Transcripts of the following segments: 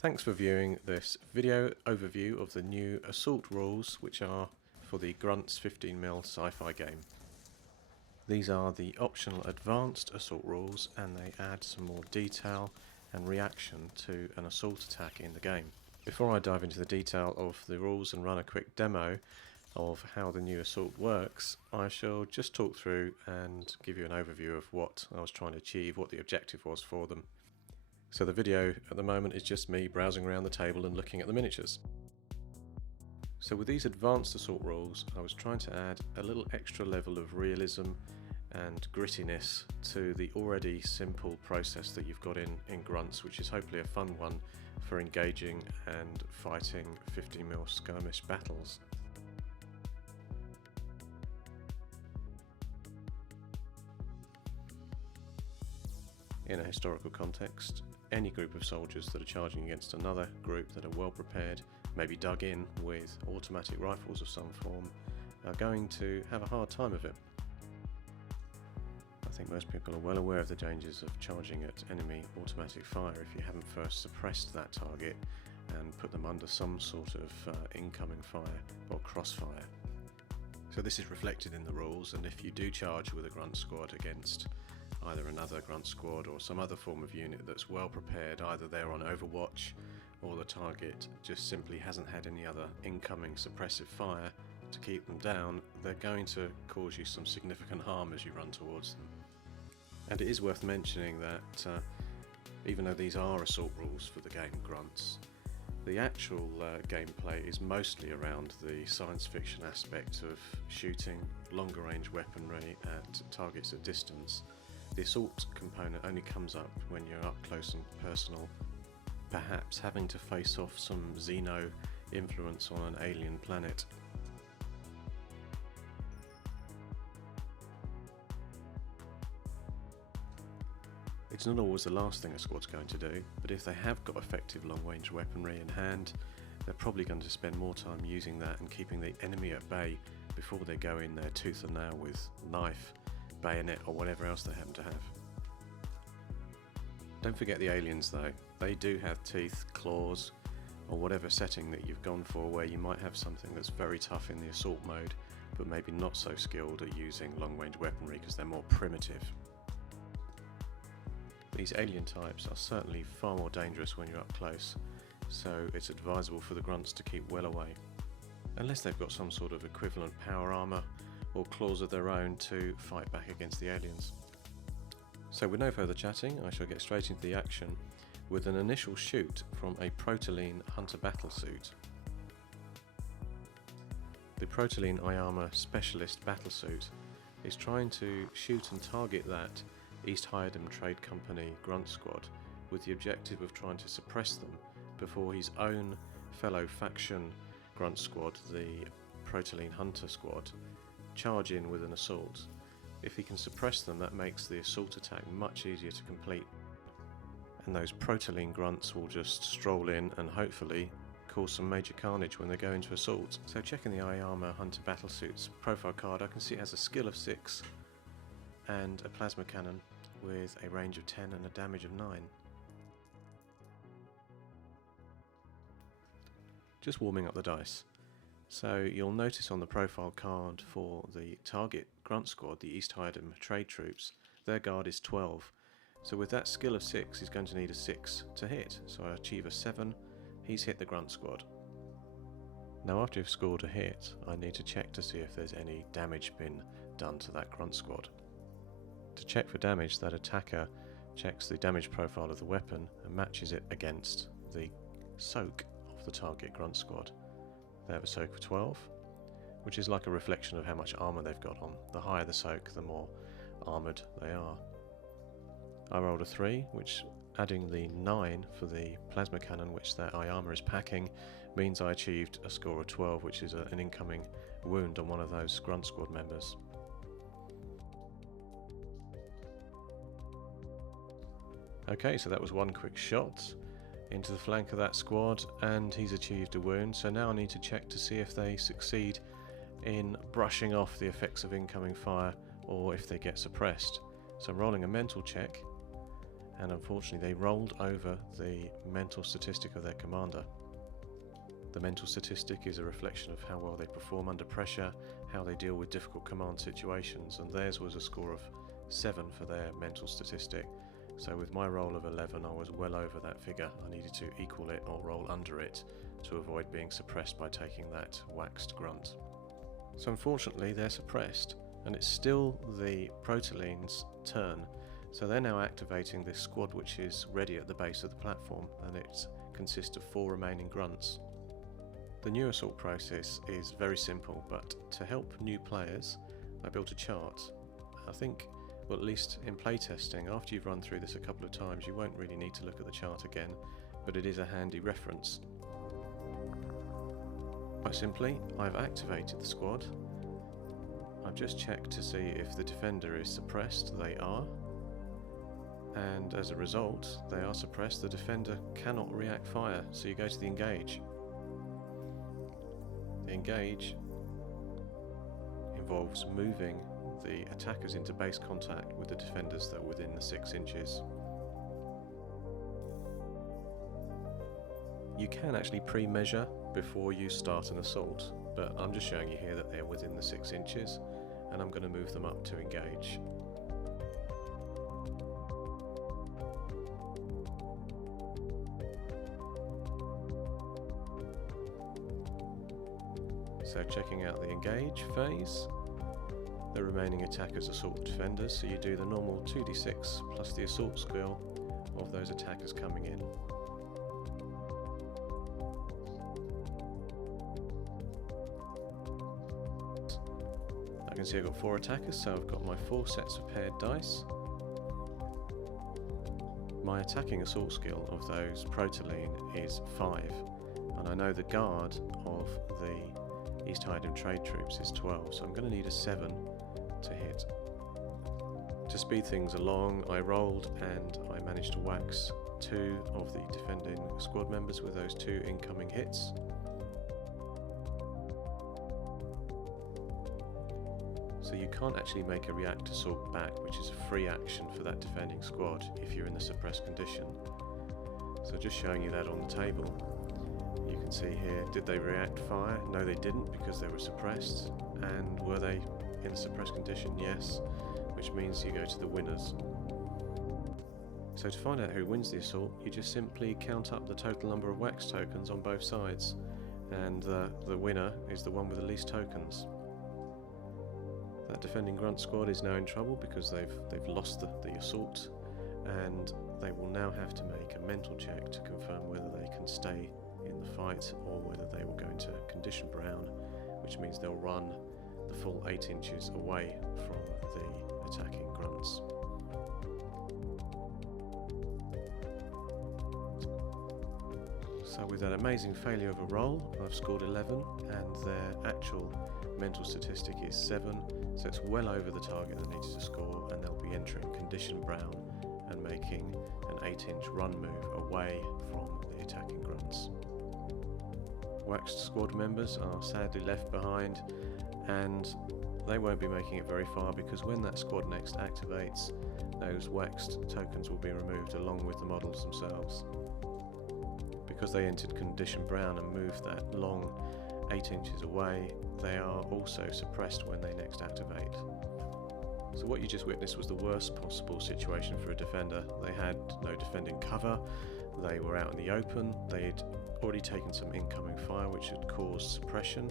Thanks for viewing this video overview of the new assault rules, which are for the Gruntz 15mm sci-fi game. These are the optional advanced assault rules, and they add some more detail and reaction to an assault attack in the game. Before I dive into the detail of the rules and run a quick demo of how the new assault works, I shall just talk through and give you an overview of what I was trying to achieve, what the objective was for them. So the video at the moment is just me browsing around the table and looking at the miniatures. So with these advanced assault rules, I was trying to add a little extra level of realism and grittiness to the already simple process that you've got in Gruntz, which is hopefully a fun one for engaging and fighting 15mm skirmish battles. In a historical context, any group of soldiers that are charging against another group that are well prepared, maybe dug in with automatic rifles of some form, are going to have a hard time of it. I think most people are well aware of the dangers of charging at enemy automatic fire if you haven't first suppressed that target and put them under some sort of incoming fire or crossfire. So this is reflected in the rules, and if you do charge with a Grunt squad against either another Grunt squad or some other form of unit that's well prepared, either they're on overwatch or the target just simply hasn't had any other incoming suppressive fire to keep them down, they're going to cause you some significant harm as you run towards them. And it is worth mentioning that even though these are assault rules for the game Gruntz, the actual gameplay is mostly around the science fiction aspect of shooting longer range weaponry at targets at distance. The assault component only comes up when you're up close and personal, perhaps having to face off some Xeno influence on an alien planet. It's not always the last thing a squad's going to do, but if they have got effective long-range weaponry in hand, they're probably going to spend more time using that and keeping the enemy at bay before they go in there tooth and nail with knife, bayonet or whatever else they happen to have. Don't forget the aliens though. They do have teeth, claws, or whatever setting that you've gone for, where you might have something that's very tough in the assault mode but maybe not so skilled at using long-range weaponry because they're more primitive. These alien types are certainly far more dangerous when you're up close, so it's advisable for the Grunts to keep well away, unless they've got some sort of equivalent power armour or claws of their own to fight back against the aliens. So with no further chatting, I shall get straight into the action with an initial shoot from a Protoline Hunter battlesuit. The Protoline I-Armour Specialist battlesuit is trying to shoot and target that East Hyadam Trade Company Grunt squad with the objective of trying to suppress them before his own fellow faction Grunt squad, the Protoline Hunter squad, charge in with an assault. If he can suppress them, that makes the assault attack much easier to complete, and those Protoline Grunts will just stroll in and hopefully cause some major carnage when they go into assault. So checking the I-Armour Hunter battlesuit's profile card, I can see it has a skill of 6 and a plasma cannon with a range of 10 and a damage of 9. Just warming up the dice. So you'll notice on the profile card for the target Grunt squad, the East Hyadam trade troops, their guard is 12. So with that skill of 6, he's going to need a 6 to hit. So I achieve a 7, he's hit the Grunt squad. Now after you've scored a hit, I need to check to see if there's any damage been done to that Grunt squad. To check for damage, that attacker checks the damage profile of the weapon and matches it against the soak of the target Grunt squad. They have a soak of 12, which is like a reflection of how much armour they've got on. The higher the soak, the more armoured they are. I rolled a 3, which, adding the 9 for the plasma cannon which their I-Armour is packing, means I achieved a score of 12, which is an incoming wound on one of those Grunt squad members. Okay, so that was one quick shot into the flank of that squad, and he's achieved a wound. So now I need to check to see if they succeed in brushing off the effects of incoming fire or if they get suppressed. So I'm rolling a mental check, and unfortunately they rolled over the mental statistic of their commander. The mental statistic is a reflection of how well they perform under pressure, how they deal with difficult command situations, and theirs was a score of 7 for their mental statistic. So with my roll of 11 I was well over that figure. I needed to equal it or roll under it to avoid being suppressed by taking that waxed grunt. So unfortunately they're suppressed, and it's still the Protolines' turn. So they're now activating this squad which is ready at the base of the platform, and it consists of 4 remaining grunts. The new assault process is very simple, but to help new players I built a chart. I think, well, at least in playtesting, after you've run through this a couple of times you won't really need to look at the chart again, but it is a handy reference. Quite simply, I've activated the squad. I've just checked to see if the defender is suppressed. They are. And as a result, they are suppressed. The defender cannot react fire, so you go to the engage. The engage involves moving the attackers into base contact with the defenders that are within the 6 inches. You can actually pre-measure before you start an assault, but I'm just showing you here that they're within the 6 inches, and I'm going to move them up to engage. So checking out the engage phase, the remaining attackers assault defenders, so you do the normal 2d6 plus the assault skill of those attackers coming in. I can see I've got 4 attackers, so I've got my 4 sets of paired dice. My attacking assault skill of those Protoline is 5, and I know the guard of the East Highland trade troops is 12, so I'm going to need a 7 to hit. To speed things along, I rolled and I managed to wax 2 of the defending squad members with those 2 incoming hits. So you can't actually make a react assault back, which is a free action for that defending squad if you're in the suppressed condition. So just showing you that on the table. You can see here, did they react fire? No, they didn't, because they were suppressed. And were they in a suppressed condition? Yes, which means you go to the winners. So to find out who wins the assault, you just simply count up the total number of wax tokens on both sides, and the winner is the one with the least tokens. That defending grunt squad is now in trouble because they've lost the assault, and they will now have to make a mental check to confirm whether they can stay in the fight or whether they will go into condition brown, which means they'll run the full 8 inches away from the attacking grunts. So with that amazing failure of a roll, I've scored 11, and their actual mental statistic is 7, so it's well over the target they needed to score, and they'll be entering condition brown and making an 8-inch run move away from the attacking grunts. Waxed squad members are sadly left behind, and they won't be making it very far, because when that squad next activates, those waxed tokens will be removed along with the models themselves. Because they entered condition brown and moved that long 8 inches away, they are also suppressed when they next activate. So what you just witnessed was the worst possible situation for a defender. They had no defending cover, they were out in the open, they'd already taken some incoming fire which had caused suppression,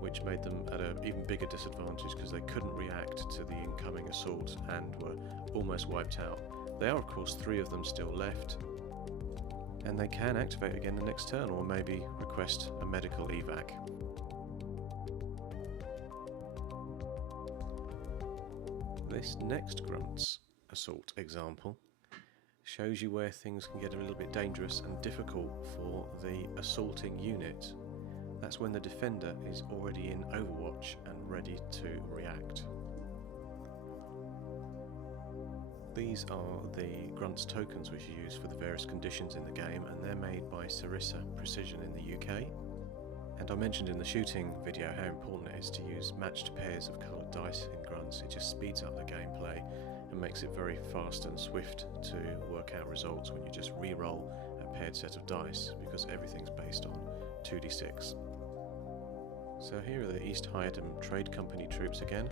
which made them at an even bigger disadvantage because they couldn't react to the incoming assault and were almost wiped out. There are of course 3 of them still left, and they can activate again the next turn, or maybe request a medical evac. This next Gruntz assault example shows you where things can get a little bit dangerous and difficult for the assaulting unit. That's when the defender is already in Overwatch and ready to react. These are the Gruntz tokens which you use for the various conditions in the game, and they're made by Sarissa Precision in the UK. And I mentioned in the shooting video how important it is to use matched pairs of coloured dice in Gruntz. It just speeds up the gameplay and and makes it very fast and swift to work out results when you just re-roll a paired set of dice, because everything's based on 2d6. So here are the East Hyadam Trade Company troops again.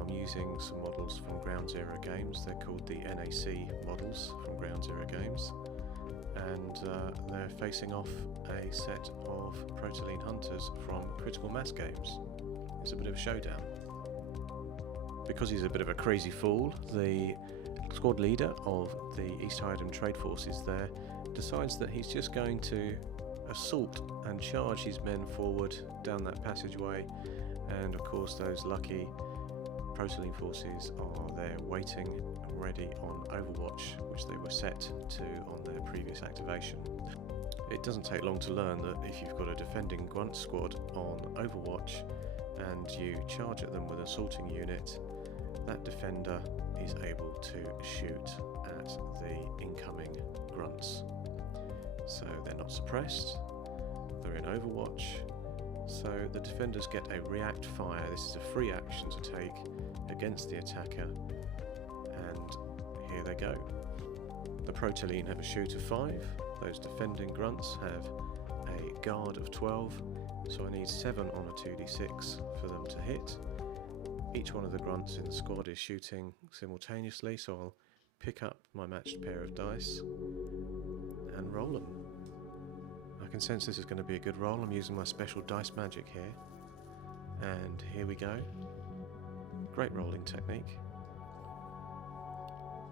I'm using some models from Ground Zero Games. They're called the NAC models from Ground Zero Games, and they're facing off a set of Protoline Hunters from Critical Mass Games. It's a bit of a showdown. Because he's a bit of a crazy fool, the squad leader of the East Hyadam Trade Forces there decides that he's just going to assault and charge his men forward down that passageway, and of course those lucky Protoline forces are there waiting ready on Overwatch, which they were set to on their previous activation. It doesn't take long to learn that if you've got a defending Gruntz squad on Overwatch and you charge at them with an assaulting unit, that defender is able to shoot at the incoming Grunts. So they're not suppressed, they're in Overwatch, so the defenders get a react fire. This is a free action to take against the attacker, and here they go. The Protoline have a shoot of 5, those defending Grunts have a guard of 12, so I need 7 on a 2d6 for them to hit. Each one of the Grunts in the squad is shooting simultaneously, so I'll pick up my matched pair of dice and roll them. I can sense this is going to be a good roll. I'm using my special dice magic here, and here we go. Great rolling technique.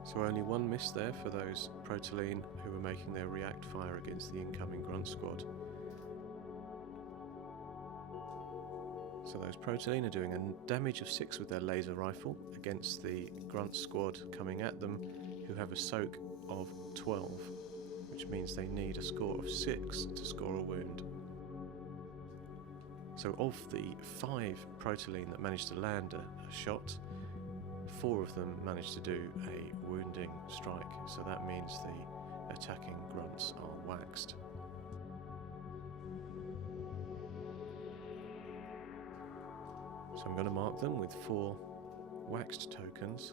So only one miss there for those Protoline who were making their react fire against the incoming Grunt squad. So those Protoline are doing a damage of 6 with their laser rifle against the Grunt squad coming at them, who have a soak of 12, which means they need a score of 6 to score a wound. So of the 5 Protoline that managed to land a shot, 4 of them managed to do a wounding strike, so that means the attacking Grunts are waxed. So I'm going to mark them with 4 waxed tokens,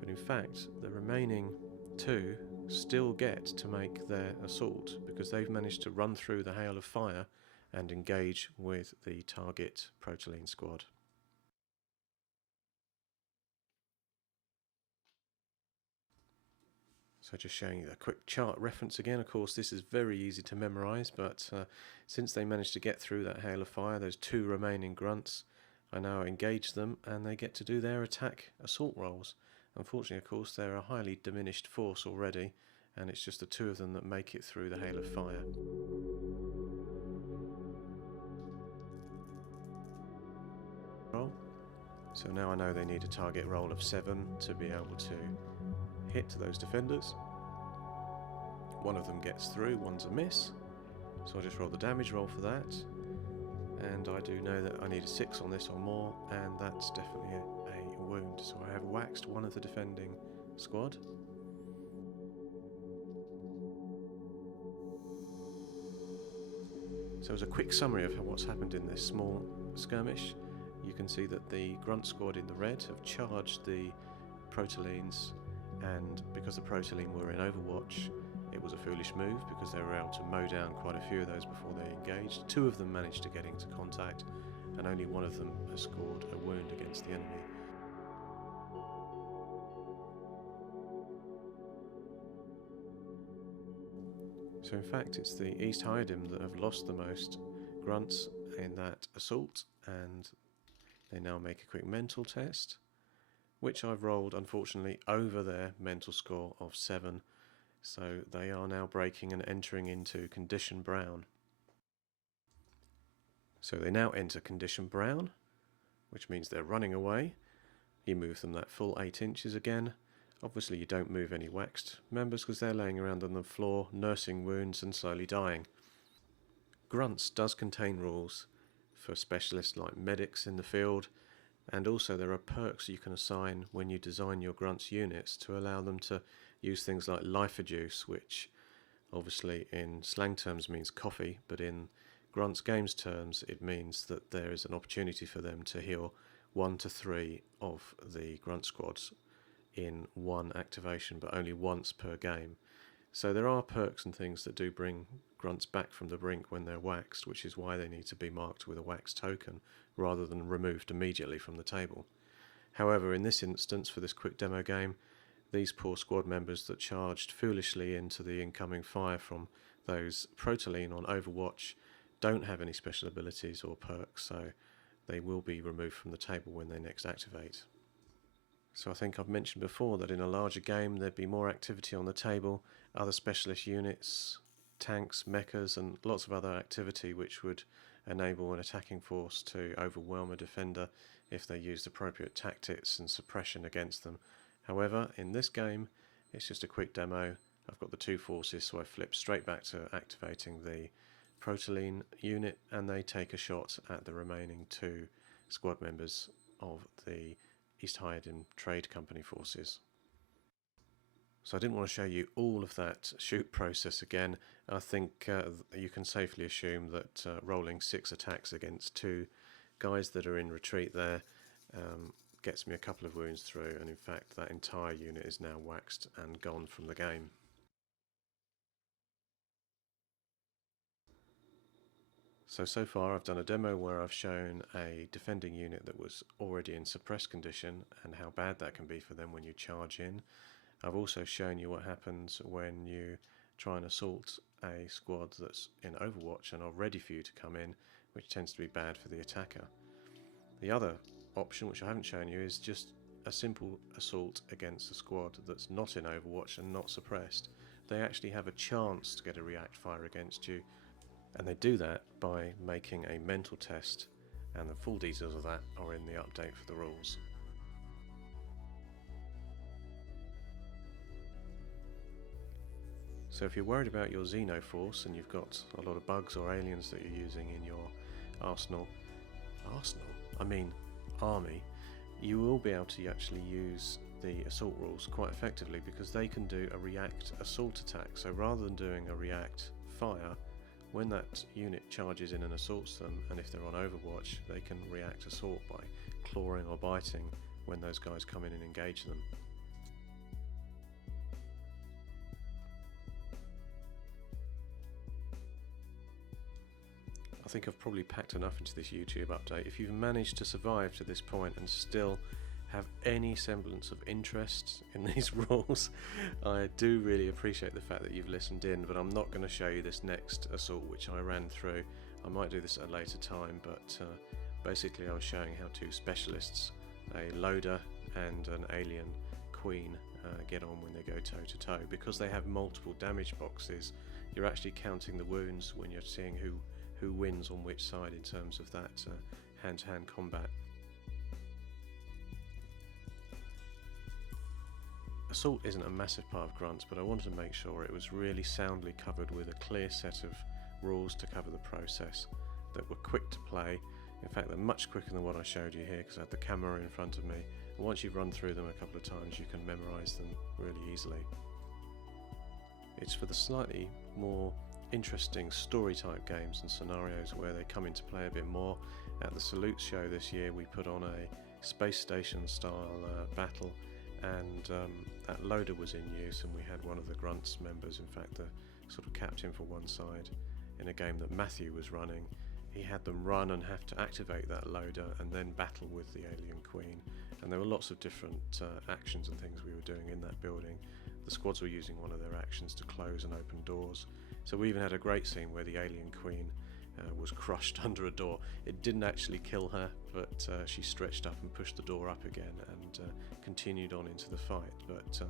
but in fact the remaining 2 still get to make their assault because they've managed to run through the hail of fire and engage with the target Protoline squad. So just showing you a quick chart reference again. Of course this is very easy to memorise, but since they managed to get through that hail of fire, those 2 remaining Grunts, I now engage them and they get to do their attack assault rolls. Unfortunately, of course, they're a highly diminished force already, and it's just the 2 of them that make it through the hail of fire. Roll. So now I know they need a target roll of 7 to be able to hit those defenders. 1 of them gets through, 1's a miss, so I'll just roll the damage roll for that, and I do know that I need a 6 on this or more, and that's definitely a wound, so I have waxed 1 of the defending squad. So as a quick summary of what's happened in this small skirmish, you can see that the Grunt squad in the red have charged the Protolines, and because the Protoline were in Overwatch, it was a foolish move because they were able to mow down quite a few of those before they engaged. 2 of them managed to get into contact, and only 1 of them has scored a wound against the enemy. So in fact it's the East Hyadam that have lost the most Grunts in that assault, and they now make a quick mental test, which I've rolled unfortunately over their mental score of 7, so they are now breaking and entering into Condition Brown. So they now enter Condition Brown, which means they're running away. You move them that full 8 inches again. Obviously you don't move any waxed members because they're laying around on the floor, nursing wounds and slowly dying. Grunts does contain rules for specialists like medics in the field, and also there are perks you can assign when you design your Grunts units to allow them to use things like life juice, which obviously in slang terms means coffee, but in Grunts games terms it means that there is an opportunity for them to heal 1 to 3 of the Grunt squads in one activation, but only once per game. So there are perks and things that do bring grunts back from the brink when they're waxed, which is why they need to be marked with a wax token rather than removed immediately from the table. However, in this instance, for this quick demo game, these poor squad members that charged foolishly into the incoming fire from those Protoline on Overwatch don't have any special abilities or perks, so they will be removed from the table when they next activate. So I think I've mentioned before that in a larger game there'd be more activity on the table, other specialist units, tanks, mechas, and lots of other activity which would enable an attacking force to overwhelm a defender if they used appropriate tactics and suppression against them. However, in this game it's just a quick demo. I've got the two forces, so I flip straight back to activating the Protoline unit, and they take a shot at the remaining two squad members of the East Hyden Trade Company forces. So I didn't want to show you all of that shoot process again. I think you can safely assume that rolling 6 attacks against 2 guys that are in retreat there gets me a couple of wounds through, and in fact that entire unit is now waxed and gone from the game. So far I've done a demo where I've shown a defending unit that was already in suppressed condition and how bad that can be for them when you charge in. I've also shown you what happens when you try and assault a squad that's in Overwatch and are ready for you to come in, which tends to be bad for the attacker. The other option, which I haven't shown you, is just a simple assault against a squad that's not in Overwatch and not suppressed. They actually have a chance to get a react fire against you, and they do that by making a mental test, and the full details of that are in the update for the rules. So if you're worried about your Xenoforce and you've got a lot of bugs or aliens that you're using in your army, you will be able to actually use the assault rules quite effectively, because they can do a react assault attack. So rather than doing a react fire, when that unit charges in and assaults them, and if they're on Overwatch, they can react assault by clawing or biting when those guys come in and engage them. I think I've probably packed enough into this YouTube update. If you've managed to survive to this point and still have any semblance of interest in these rules, I do really appreciate the fact that you've listened in, but I'm not going to show you this next assault which I ran through. I might do this at a later time, but basically I was showing how two specialists, a loader and an alien queen, get on when they go toe to toe. Because they have multiple damage boxes, you're actually counting the wounds when you're seeing who wins on which side in terms of that hand-to-hand combat. Assault isn't a massive part of Gruntz, but I wanted to make sure it was really soundly covered with a clear set of rules to cover the process that were quick to play. In fact, they're much quicker than what I showed you here because I had the camera in front of me. And once you've run through them a couple of times, you can memorise them really easily. It's for the slightly more interesting story type games and scenarios where they come into play a bit more. At the Salute show this year, we put on a space station style battle, and that loader was in use, and we had one of the Gruntz members, in fact the sort of captain for one side, in a game that Matthew was running. He had them run and have to activate that loader and then battle with the alien queen, and there were lots of different actions and things we were doing in that building. The squads were using one of their actions to close and open doors, so we even had a great scene where the alien queen was crushed under a door. It didn't actually kill her, but she stretched up and pushed the door up again and continued on into the fight. But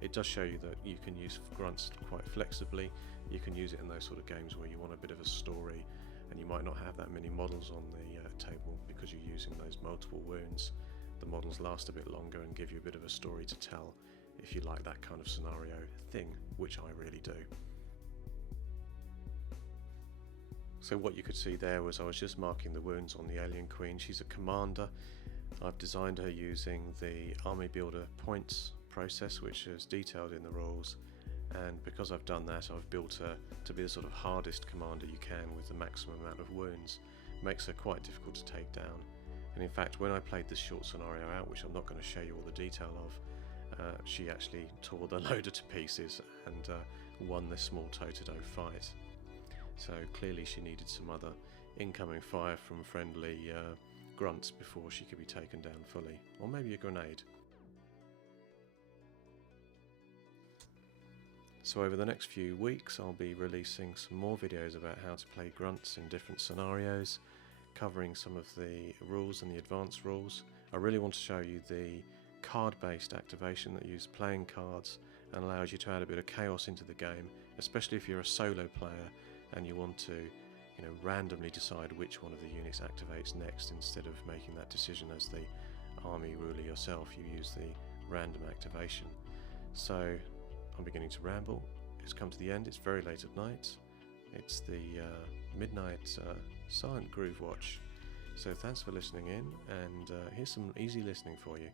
it does show you that you can use Gruntz quite flexibly. You can use it in those sort of games where you want a bit of a story and you might not have that many models on the table because you're using those multiple wounds. The models last a bit longer and give you a bit of a story to tell if you like that kind of scenario thing, which I really do. So what you could see there was I was just marking the wounds on the alien queen. She's a commander. I've designed her using the army builder points process, which is detailed in the rules, and because I've done that, I've built her to be the sort of hardest commander you can with the maximum amount of wounds. It makes her quite difficult to take down. And in fact, when I played this short scenario out, which I'm not going to show you all the detail of, she actually tore the loader to pieces and won this small toe-to-toe fight. So clearly she needed some other incoming fire from friendly grunts before she could be taken down fully, or maybe a grenade. So over the next few weeks I'll be releasing some more videos about how to play grunts in different scenarios, covering some of the rules and the advanced rules. I really want to show you the card-based activation that uses playing cards and allows you to add a bit of chaos into the game, especially if you're a solo player and you want to randomly decide which one of the units activates next instead of making that decision as the army ruler yourself. You use the random activation. So I'm beginning to ramble. It's come to the end. It's very late at night. It's the midnight silent groove watch. So thanks for listening in, and here's some easy listening for you.